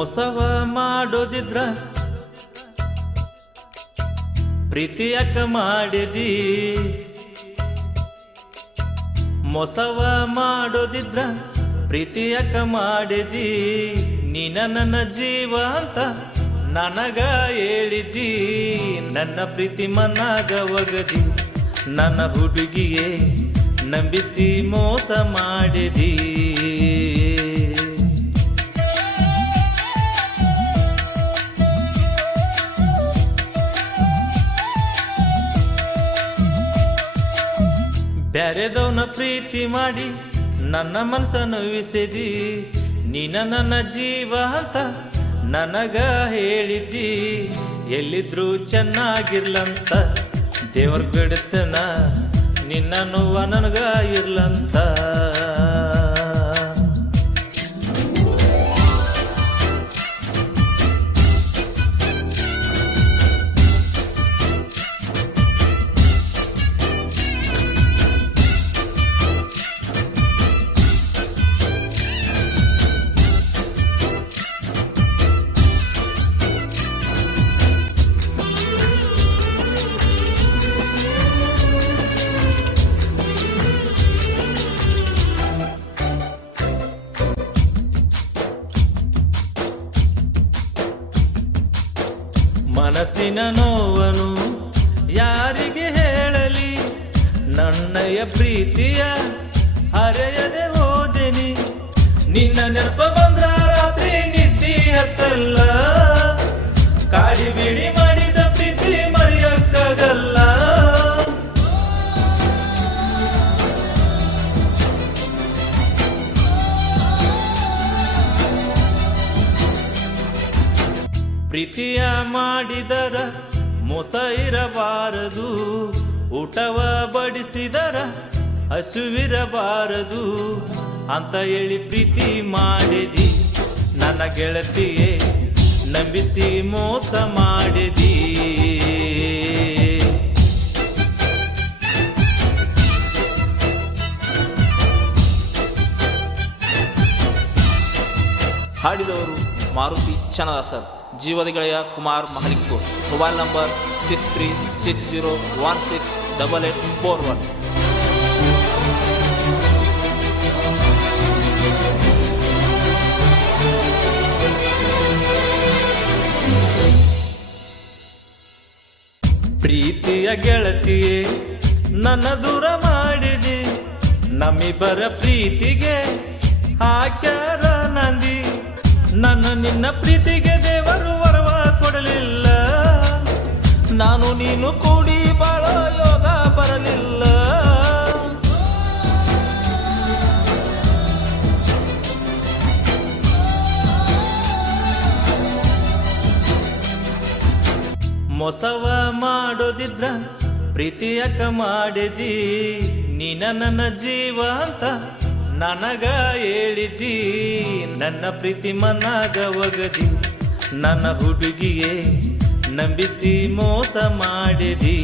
ಮೋಸವ ಮಾಡೋದಿದ್ರ ಪ್ರೀತಿ ಯಾಕ ಮಾಡಿದಿ, ಮೋಸವ ಮಾಡೋದಿದ್ರ ಪ್ರೀತಿ ಯಾಕ ಮಾಡಿದಿ, ನೀನ ನನ್ನ ಜೀವ ಅಂತ ನನಗ ಹೇಳಿದಿ, ನನ್ನ ಪ್ರೀತಿ ಮನಾಗ ಒಗದಿ, ನನ್ನ ಹುಡುಗಿಯೇ ನಂಬಿಸಿ ಮೋಸ ಮಾಡಿದಿ. ಬ್ಯಾರೆದವನ ಪ್ರೀತಿ ಮಾಡಿ ನನ್ನ ಮನಸ್ಸನ್ನು ವಿಸಿದಿ, ನೀನ ನನ್ನ ಜೀವ ಅಂತ ನನಗ ಹೇಳಿದ್ದಿ, ಎಲ್ಲಿದ್ರು ಚೆನ್ನಾಗಿರ್ಲಂತ ದೇವ್ರ ಬಿಡ್ತನ ನಿನ್ನ ನೋವ ನನಗ ಇರ್ಲಂತ. ಮನಸ್ಸಿನ ನೋವನು ಯಾರಿಗೆ ಹೇಳಲಿ, ನನ್ನಯ ಪ್ರೀತಿಯ ಹರೆಯದೆ ಹೋದೆನಿ, ನಿನ್ನ ನೆನಪ ಬಂದ್ರ ರಾತ್ರಿ ನಿದ್ದಿ ಹತ್ತಲ್ಲ, ಕಾಡಿ ಬಿಡಿ ಮಾಡಿದ ಪ್ರೀತಿ ಮರೆಯಕ್ಕಾಗಲ್ಲ. ಪ್ರೀತಿಯ ಮಾಡಿದರ ಮೋಸ ಇರಬಾರದು, ಊಟವ ಬಡಿಸಿದರ ಹಸುವಿರಬಾರದು ಅಂತ ಹೇಳಿ ಪ್ರೀತಿ ಮಾಡಿದಿ, ನನ್ನ ಗೆಳತಿಯೇ ನಂಬಿಸಿ ಮೋಸ ಮಾಡಿದಿ. ಹಾಡಿದವರು ಮಾರುತಿ ಚನ್ನದಾಸರ್, ಜೀವದ ಗೆಳೆಯ ಕುಮಾರ್ ಮಹಲಿಕ್ಪುರ್, ಮೊಬೈಲ್ ನಂಬರ್ 6360168841. ಪ್ರೀತಿಯ ಗೆಳತಿಯೇ ನನ್ನ ದೂರ ಮಾಡಿದಿ, ನಮ್ಮಿಬ್ಬರ ಪ್ರೀತಿಗೆ ಹಾಕ್ಯಾರ ನಂದಿ, ನನ್ನ ನಿನ್ನ ಪ್ರೀತಿಗೆ ದೇವರು ವರವ ಕೊಡಲಿಲ್ಲ, ನಾನು ನೀನು ಕೂಡಿ ಬಾಳೋ ಯೋಗ ಬರಲಿಲ್ಲ. ಮೋಸವ ಮಾಡೋದಿದ್ರ ಪ್ರೀತಿ ಯಾಕ ಮಾಡಿದಿ, ನೀನ ನನ್ನ ಜೀವ ಅಂತ ನನಗ ಹೇಳಿದಿ, ನನ್ನ ಪ್ರೀತಿ ಮನಾಗ ಒಗದಿ, ನನ್ನ ಹುಡುಗಿಯೇ ನಂಬಿಸಿ ಮೋಸ ಮಾಡಿದಿ.